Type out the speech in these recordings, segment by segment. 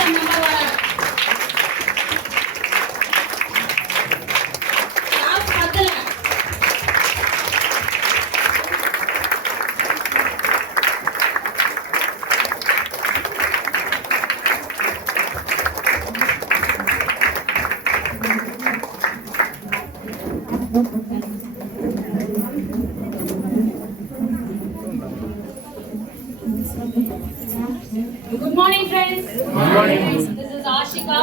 Good morning, friends. Good morning. This is Ashika.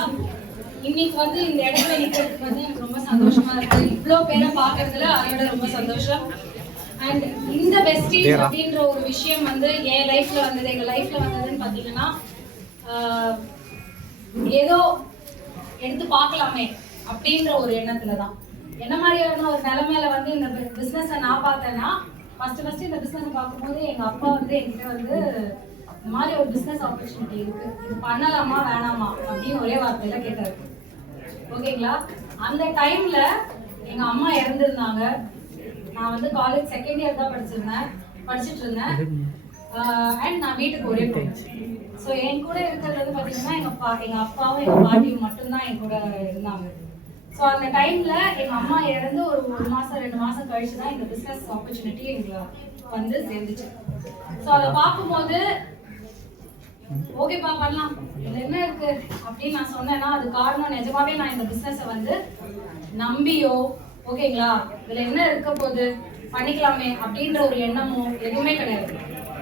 இன்னைக்கு வந்து இந்த இடத்துல நிக்கிறதுக்கு வந்து எனக்கு ரொம்ப சந்தோஷமா இருக்கு. இவ்ளோ பேரை பார்க்கறதுல அதோட ரொம்ப சந்தோஷம். அண்ட் இந்த பெஸ்டீஸ் அப்படின்ற ஒரு விஷயம் வந்து என் லைஃப்ல வந்தது, எங்க லைஃப்ல வந்ததுன்னு பாத்தீங்கன்னா ஏதோ எடுத்து பார்க்கலாமே அப்படின்ற ஒரு எண்ணத்துல தான். என்ன மாதிரியான ஒரு நிலைமையில வந்து இந்த பிசினஸை நான் பார்த்தேன்னா, ஃபர்ஸ்ட் இந்த பிசினஸை பார்க்கும்போது எங்க அப்பா வந்து என்கிட்ட வந்து இந்த மாதிரி ஒரு பிசினஸ் ஆப்பர்ச்சுனிட்டி இருக்கு, இது பண்ணலாமா வேணாமா அப்படின்னு ஒரே வார்த்தையில கேட்டாரு. ஓகேங்களா? அந்த டைம்ல எங்க அம்மா இறந்துருந்தாங்க. நான் வந்து காலேஜ் செகண்ட் இயர் தான் படிச்சுட்டு இருந்தேன். அண்ட் நான் வீட்டுக்கு ஒரே போனேன். ஸோ என் கூட இருக்கிறது வந்து பார்த்தீங்கன்னா எங்க அப்பாவும் எங்க பாட்டியும் மட்டும்தான் என் கூட இருந்தாங்க. ஸோ அந்த டைம்ல எங்க அம்மா இறந்து ஒரு மாசம் 2 மாசம் கழிச்சு தான் இந்த பிசினஸ் ஆப்பர்ச்சுனிட்டி எங்களை வந்து சேர்ந்துச்சு. ஸோ அதை பார்க்கும்போது ஓகேப்பா பண்ணலாம், இதுல என்ன இருக்கு அப்படின்னு நான் சொன்னேன்னா அது காரணம் நிஜமாவே நான் இந்த பிசினஸை வந்து நம்பியோ ஓகேங்களா இதுல என்ன இருக்க போது பண்ணிக்கலாமே அப்படின்ற ஒரு எண்ணமோ எதுவுமே கிடையாது.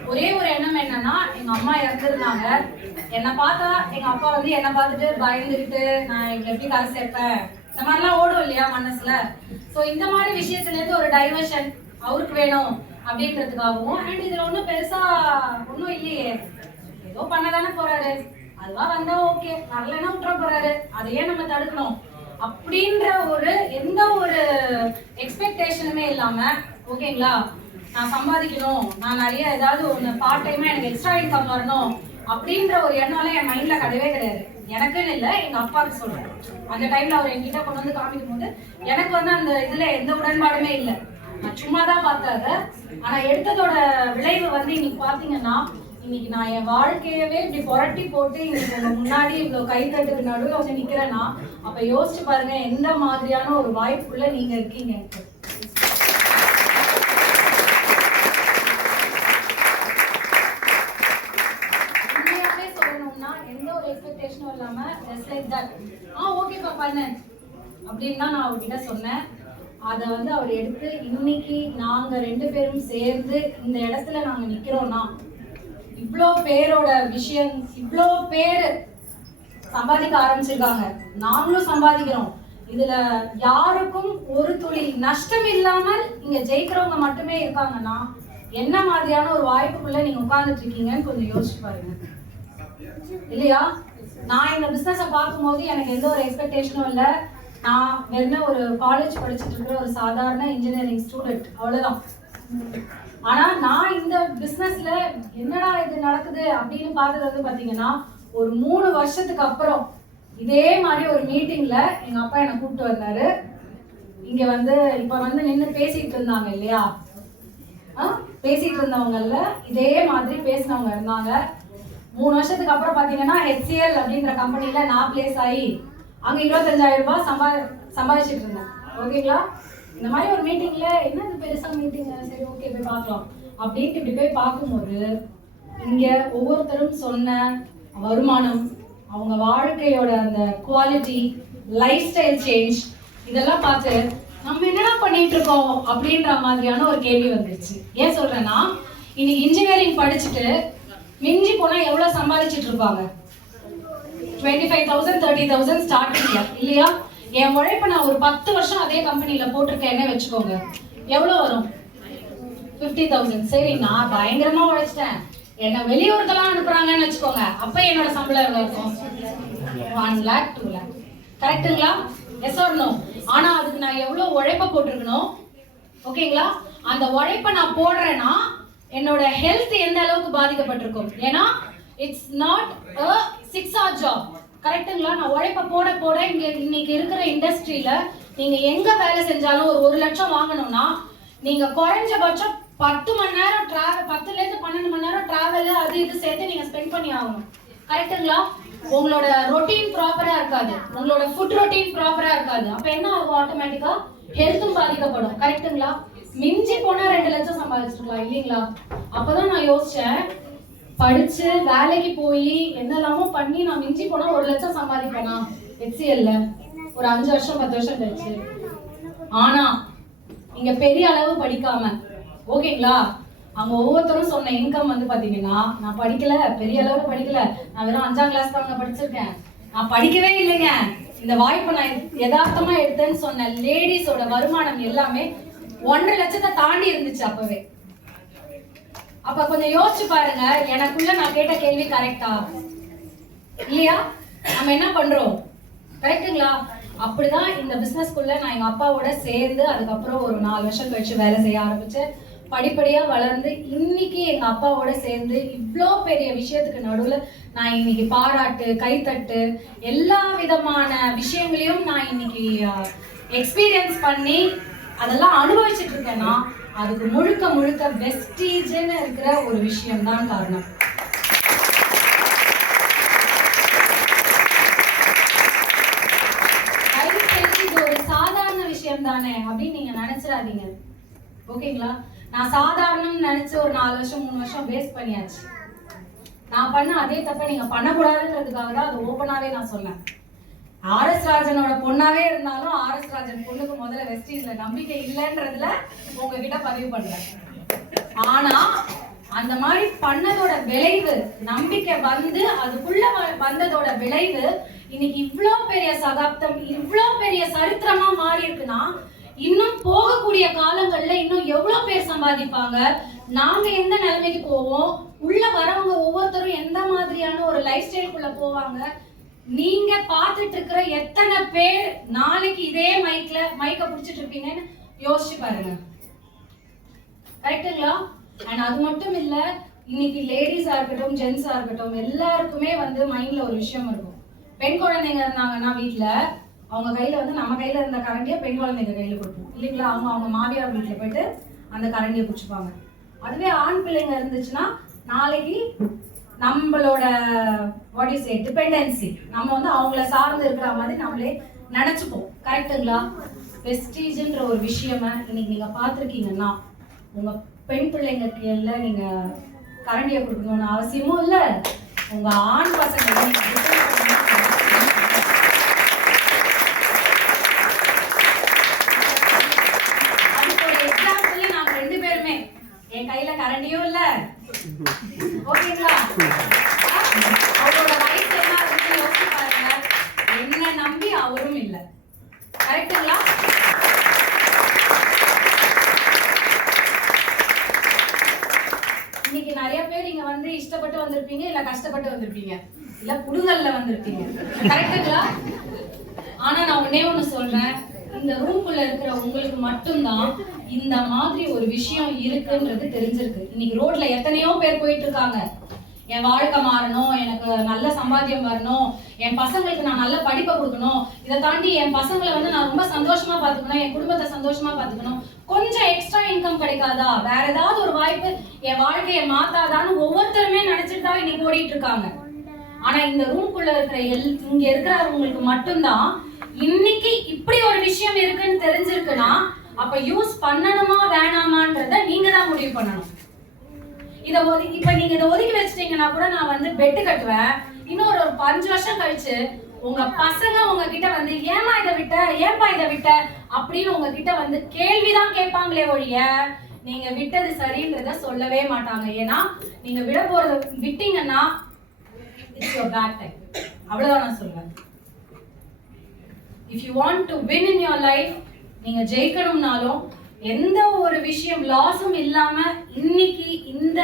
ஒரே ஒரு எண்ணம் என்னன்னா, எங்க அம்மா இறந்துருந்தாங்க. என்னை பார்த்தா எங்க அப்பா வந்து என்னை பார்த்துட்டு பயந்துக்கிட்டு நான் இவங்களை எப்படி கரை சேர்ப்பேன் இந்த மாதிரிலாம் ஓடும் இல்லையா மனசுல. ஸோ இந்த மாதிரி விஷயத்துல இருந்து ஒரு டைவர்ஷன் அவருக்கு வேணும் அப்படின்றதுக்காகவும், அண்ட் இதுல ஒன்றும் பெருசா ஒன்றும் இல்லையே, ஏதோ பண்ணதானே போறாரு, அதுவா வந்தா ஓகே, வரலன்னா விட்டுற போறாரு, அதையே நம்ம தடுக்கணும் அப்படின்ற ஒரு எந்த ஒரு எக்ஸ்பெக்டேஷனுமே இல்லாம ஓகேங்களா நான் சம்பாதிக்கணும், நான் நிறைய ஏதாவது ஒன்று பார்ட் டைமா எனக்கு எக்ஸ்ட்ரா இன்கம் வரணும் அப்படின்ற ஒரு எண்ணம்லாம் என் மைண்ட்ல கிடையவே கிடையாது. எனக்குன்னு இல்லை, எங்க அப்பாவுக்கு சொல்றேன். அந்த டைம்ல அவர் என்கிட்ட கொண்டு வந்து காமிக்கும் போது எனக்கு வந்து அந்த இதுல எந்த உடன்பாடுமே இல்லை. நான் சும்மா தான் பார்த்தாரு. ஆனா எடுத்ததோட விளைவு வந்து இன்னைக்கு பாத்தீங்கன்னா, இன்னைக்கு நான் என் வாழ்க்கையவே இப்படி புரட்டி போட்டு இன்னைக்கு உங்க முன்னாடி இவ்வளவு கைத்தட்டுக்கு நடுவில் வந்து நிக்கிறேன்னா, அப்ப யோசிச்சு பாருங்க எந்த மாதிரியான ஒரு வாய்ப்புக்குள்ள நீங்க இருக்கீங்க. உண்மையாவே சொல்லணும்னா எந்த ஒரு எக்ஸ்பெக்டேஷனும் இல்லாம ஜஸ்ட் லைக் தட் ஓகேப்பா பண்ணு அப்படின்னு தான் நான் அவர்கிட்ட சொன்னேன். அதை வந்து அவர் எடுத்து இன்னைக்கு நாங்க 2 பேரும் சேர்ந்து இந்த இடத்துல நாங்க நிக்கிறோம்னா, இவ்வளோ பேரோட விஷயம், இவ்வளோ பேர் சம்பாதிக்க ஆரம்பிச்சிருக்காங்க, நாங்களும் சம்பாதிக்கிறோம். இதுல யாருக்கும் ஒரு துளி நஷ்டம் இல்லாமல் இங்க ஜெயிக்கிறவங்க மட்டுமே இருக்காங்கன்னா என்ன மாதிரியான ஒரு வாய்ப்புக்குள்ள நீங்க உட்கார்ந்துட்டு இருக்கீங்கன்னு கொஞ்சம் யோசிச்சு பாருங்க இல்லையா? நான் இந்த பிசினஸை பார்க்கும்போது எனக்கு எந்த ஒரு எக்ஸ்பெக்டேஷனும் இல்லை. நான் வெறும் ஒரு காலேஜ் படிச்சுட்டு இருக்கிற ஒரு சாதாரண இன்ஜினியரிங் ஸ்டூடெண்ட், அவ்வளவுதான். ஆனா நான் இந்த பிசினஸ்ல என்னடா இது நடக்குது அப்படின்னு பார்த்தது வந்து பாத்தீங்கன்னா, ஒரு 3 வருஷத்துக்கு அப்புறம் இதே மாதிரி ஒரு மீட்டிங்ல எங்க அப்பா என்னை கூப்பிட்டு வந்தாரு. இங்க வந்து இப்ப வந்து நின்று பேசிட்டு இருந்தாங்க இல்லையா, பேசிட்டு இருந்தவங்கல்ல இதே மாதிரி பேசினவங்க இருந்தாங்க. 3 வருஷத்துக்கு அப்புறம் பாத்தீங்கன்னா HCL அப்படின்ற கம்பெனில நான் பிளேஸ் ஆகி அங்க 25,000 ரூபாய் சம்பாதிச்சுட்டு இருந்தேன். ஓகேங்களா? இந்த மாதிரி ஒரு மீட்டிங்ல என்னது பெருசா மீட்டிங், சரி ஓகே போய் பார்க்கலாம் அப்படின்ட்டு இப்படி போய் பார்க்கும்போது இங்க ஒவ்வொருத்தரும் சொன்ன வருமானம், அவங்க வாழ்க்கையோட அந்த குவாலிட்டி, லைஃப் ஸ்டைல் சேஞ்ச் இதெல்லாம் பார்த்து நம்ம என்னடா பண்ணிட்டு இருக்கோம் அப்படின்ற மாதிரியான ஒரு கேள்வி வந்துருச்சு. ஏன் சொல்றேன்னா, இன்னைக்கு இன்ஜினியரிங் படிச்சுட்டு மிஞ்சி போனா எவ்வளவு சம்பாதிச்சுட்டு இருப்பாங்க? 25,000 30,000 ஸ்டார்டிங்ல இல்லையா? என் உழைப்ப நான் ஒரு 10 வருஷம் அதே கம்பெனில போட்டிருக்கேன்னு வச்சுக்கோங்க, எவ்வளவு வரும்? 50,000. சரி, நான் பயங்கரமா உழைச்சிட்டேன், என்ன வெளியூருக்கெல்லாம் அனுப்புறாங்கன்னு வச்சுக்கோங்க, அப்ப என்னோட சம்பளம் எவ்வளவு இருக்கும்? 1 lakh 2 lakh. கரெக்டுங்களா? Yes or no? ஆனா அதுக்கு நான் எவ்வளவு உழைப்ப போட்டிருக்கணும்? ஓகேங்களா? அந்த உழைப்ப நான் போடுறேன்னா என்னோட ஹெல்த் எந்த அளவுக்கு பாதிக்கப்பட்டிருக்கும்? ஏன்னா it's not a 6-hour job. கரெக்டுங்களா? நான் உழைப்ப போட போட இங்க இன்னைக்கு இருக்கிற இண்டஸ்ட்ரியில நீங்க எங்க வேலை செஞ்சாலும் ஒரு 1 லட்சம் வாங்கணும்னா நீங்க குறைஞ்சபட்சம் 10 மணி நேரம் 10ல இருந்து 12 மணி நேரம் டிராவல் அது இது சேர்த்து நீங்க ஸ்பெண்ட் பண்ணி ஆகணும். கரெக்டுங்களா? உங்களோட ரொட்டீன் ப்ராப்பரா இருக்காது, உங்களோட ஃபுட் ரொட்டீன் ப்ராப்பரா இருக்காது. அப்ப என்ன ஆகும்? ஆட்டோமேட்டிக்கா ஹெல்த்தும் பாதிக்கப்படும். கரெக்ட்டுங்களா? மிஞ்சி போனா 2 லட்சம் சம்பாதிச்சிருக்கலாம் இல்லீங்களா? அப்பதான் நான் யோசிச்சேன், படிச்சு வேலைக்கு போய் என்னெல்லாமோ பண்ணி நான் மிஞ்சி போனா 1 லட்சம் சம்பாதிப்பேனா HCLல ஒரு 5 வருஷம் 10 வருஷம் கழிச்சு. ஆனா இங்க பெரிய அளவு படிக்காம, ஓகேங்களா, அவங்க ஒவ்வொருத்தரும் சொன்ன இன்கம் வந்து பாத்தீங்கன்னா, நான் படிக்கல, பெரிய அளவுல படிக்கல, நான் வெறும் 5ஆம் கிளாஸ் தான் படிச்சிருக்கேன், நான் படிக்கவே இல்லைங்க, இந்த வாய்ப்பை நான் யதார்த்தமா எடுத்தேன்னு சொன்ன லேடிஸோட வருமானம் எல்லாமே 1.5 லட்சத்தை தாண்டி இருந்துச்சு அப்பவே. அப்ப கொஞ்சம் யோசிச்சு பாருங்க, எனக்குள்ள நான் கேட்ட கேள்வி கரெக்டா இல்லையா? நம்ம என்ன பண்றோம்? கரெக்டுங்களா? அப்படிதான் இந்த பிசினஸ்க்குள்ள நான் எங்க அப்பாவோட சேர்ந்து அதுக்கப்புறம் ஒரு 4 வருஷம் கழிச்சு வேலை செய்ய ஆரம்பிச்சேன். படிப்படியா வளர்ந்து இன்னைக்கு எங்க அப்பாவோட சேர்ந்து இவ்வளோ பெரிய விஷயத்துக்கு நடுவுல நான் இன்னைக்கு பாராட்டு, கைத்தட்டு, எல்லா விதமான விஷயங்களையும் நான் இன்னைக்கு எக்ஸ்பீரியன்ஸ் பண்ணி அதெல்லாம் அனுபவிச்சுட்டு இருக்கேன்னா அதுக்கு முழுக்க முழுக்க வெஸ்டீஜ்னு இருக்கிற ஒரு விஷயம் தான் காரணம். இது ஒரு சாதாரண விஷயம் தானே அப்படின்னு நீங்க நினைச்சிடாதீங்க, ஓகேங்களா? நான் சாதாரணம் நினைச்சு ஒரு 4 வருஷம் 3 வருஷம் வேஸ்ட் பண்ணியாச்சு. நான் பண்ண அதே தப்ப நீங்க பண்ணக்கூடாதுன்றதுக்காக தான் அதை ஓப்பனாவே நான் சொன்னேன். RS ராஜனோட பொண்ணாவே இருந்தாலும் RS ராஜன் பொண்ணுக்கு முதல்ல வெஸ்டீஜ்ல நம்பிக்கை இல்லைன்றதுல உங்ககிட்ட பதிவு பண்றேன். ஆனா அந்த மாதிரி பண்ணதோட விளைவு, நம்பிக்கை வந்து அதுக்குள்ள வந்ததோட விளைவு இன்னைக்கு இவ்வளோ பெரிய சகாப்தம், இவ்வளோ பெரிய சரித்திரமா மாறி இருக்குன்னா, இன்னும் போகக்கூடிய காலங்கள்ல இன்னும் எவ்வளவு பேர் சம்பாதிப்பாங்க, நாங்க எந்த நிலைமைக்கு போவோம், உள்ள வரவங்க ஒவ்வொருத்தரும் எந்த மாதிரியான ஒரு லைஃப் ஸ்டைலுக்குள்ள போவாங்க, நீங்க பார்த்துட்டு இருக்கிற எத்தனை பேர் நாளைக்கு இதே மைக்க பிடிச்சிட்டு இருப்பீங்கன்னு யோசிச்சு பாருங்க. கரெக்டுங்களா? அண்ட் அது மட்டும் இல்ல, இன்னைக்கு லேடிஸா இருக்கட்டும் ஜென்ஸா இருக்கட்டும் எல்லாருக்குமே வந்து மைண்ட்ல ஒரு விஷயம் இருக்கும். பெண் குழந்தைங்க இருந்தாங்கன்னா வீட்டுல அவங்க கையில வந்து நம்ம கையில இருந்த கரண்டியை பெண் குழந்தைங்க கையில கொடுப்போம் இல்லைங்களா? அவங்க மாமியார் வீட்டுல போயிட்டு அந்த கரண்டியை பிடிச்சிப்பாங்க. அதுவே ஆண் பிள்ளைங்க இருந்துச்சுன்னா நாளைக்கு நம்மளோட டிபெண்டன்சி நம்ம வந்து அவங்கள சார்ந்து இருக்கிற மாதிரி நம்மளே நினைச்சுப்போம். கரெக்டுங்களா? வெஸ்டீஜ்ன்ற ஒரு விஷயமா இன்னைக்கு நீங்க பார்த்துருக்கீங்கன்னா உங்க பெண் பிள்ளைங்களுக்கு எல்லாம் நீங்க கரண்டியை கொடுக்கணும்னு அவசியமும் இல்லை. உங்க ஆண் பசங்க அதுக்கு ஒரு எக்ஸாம்பிள் நாங்க 2 பேருமே, என் கையில கரண்டியும் இல்ல, ஓகேங்களா? அவரோட வயசு என்ன இருக்குன்னு யோசிச்சு பாருங்க. என்ன நம்பி அவரும் இல்ல. கரெக்டுங்களா? இன்னைக்கு நிறைய பேர் இங்க வந்து இஷ்டப்பட்டு வந்திருப்பீங்க, இல்ல கஷ்டப்பட்டு வந்திருப்பீங்க, இல்ல குடுங்கல்ல வந்திருப்பீங்க. கரெக்டுங்களா? ஆனா நான் ஒண்ணு சொல்றேன், இந்த ரூம்குள்ள இருக்கிற உங்களுக்கு மட்டும்தான் இந்த மாதிரி ஒரு விஷயம் இருக்குன்றது தெரிஞ்சிருக்கு. இன்னைக்கு ரோட்ல எத்தனையோ பேர் போயிட்டு இருக்காங்க, என் வாழ்க்கை மாறணும், எனக்கு நல்ல சம்பாத்தியம் வரணும், என் பசங்களுக்கு நான் நல்ல படிப்பை கொடுக்கணும், இதை தாண்டி என் பசங்களை வந்து நான் ரொம்ப சந்தோஷமா பார்த்துக்கணும், என் குடும்பத்தை சந்தோஷமா பார்த்துக்கணும், கொஞ்சம் எக்ஸ்ட்ரா இன்கம் கிடைக்காதா, வேற ஏதாவது ஒரு வாய்ப்பு என் வாழ்க்கையை மாத்தாதான்னு ஒவ்வொருத்தருமே நினைச்சிட்டு தான் இன்னைக்கு ஓடிட்டு இருக்காங்க. ஆனா இந்த ரூம்குள்ள இருக்கிற இங்க இருக்கிறவங்களுக்கு மட்டும்தான் இன்னைக்கு இப்படி ஒரு விஷயம் இருக்குன்னு தெரிஞ்சிருக்குன்னா அப்ப யூஸ் பண்ணணுமா வேணாமான்றத நீங்க தான் முடிவு பண்ணணும். இப்ப நீங்க இதை ஒதுக்கி வச்சிட்டீங்கன்னா கூட நான் வந்து பெட்டு கட்டுவேன், இன்னொரு 5 வருஷம் கழிச்சு உங்க பசங்க உங்ககிட்ட வந்து ஏமா இதை விட்ட, ஏன்பா இதை விட்ட அப்படின்னு உங்ககிட்ட வந்து கேள்விதான் கேட்பாங்களே ஒழிய நீங்க விட்டது சரின்றத சொல்லவே மாட்டாங்க. ஏன்னா நீங்க விட போறத விட்டீங்கன்னா இட்ஸ் யுவர் பேட் டைம். அவ்வளவுதான் நான் சொல்லுவேன். If you want to win in your life, நீங்க ஜெயிக்கணும்னாலும் எந்த ஒரு விஷயம் லாஸும் இல்லாம இன்னைக்கு இந்த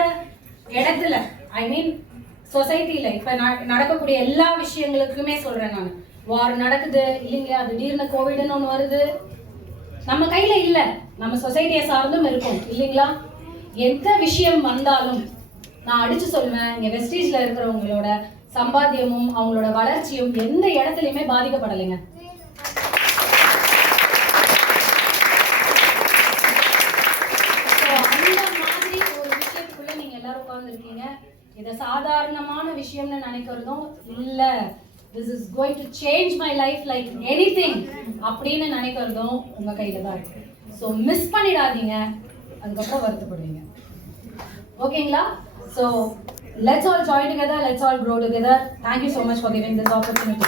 இடத்துல, ஐ மீன் சொசைட்டில இப்ப நடக்கக்கூடிய எல்லா விஷயங்களுக்குமே சொல்றேன் நான், வார் நடக்குது இல்லைங்களா, திடீர்னு கோவிட்னு ஒண்ணு வருது, நம்ம கையில இல்ல, நம்ம சொசைட்டியை சார்ந்தும் இருக்கும் இல்லைங்களா. எந்த விஷயம் வந்தாலும் நான் அடிச்சு சொல்லுவேன், இங்க வெஸ்டீஜ்ல இருக்கிறவங்களோட சம்பாத்தியமும் அவங்களோட வளர்ச்சியும் எந்த இடத்துலயுமே பாதிக்கப்படலைங்க. அந்த மாதிரி ஒரு விஷயத்துக்குள்ள நீங்க எல்லாரும் உட்கார்ந்துருக்கீங்க. இதை சாதாரணமான விஷயம்னு நினைக்கிறதும் இல்லை this is going to change my life like anything அப்படின்னு நினைக்கிறதும் உங்கள் கையில் தான் இருக்கு. ஸோ மிஸ் பண்ணிடாதீங்க, அதுக்கப்புறம் வருத்தப்படுவீங்க. ஓகேங்களா? So let's all join together, let's all grow together. Thank you so much for giving this opportunity.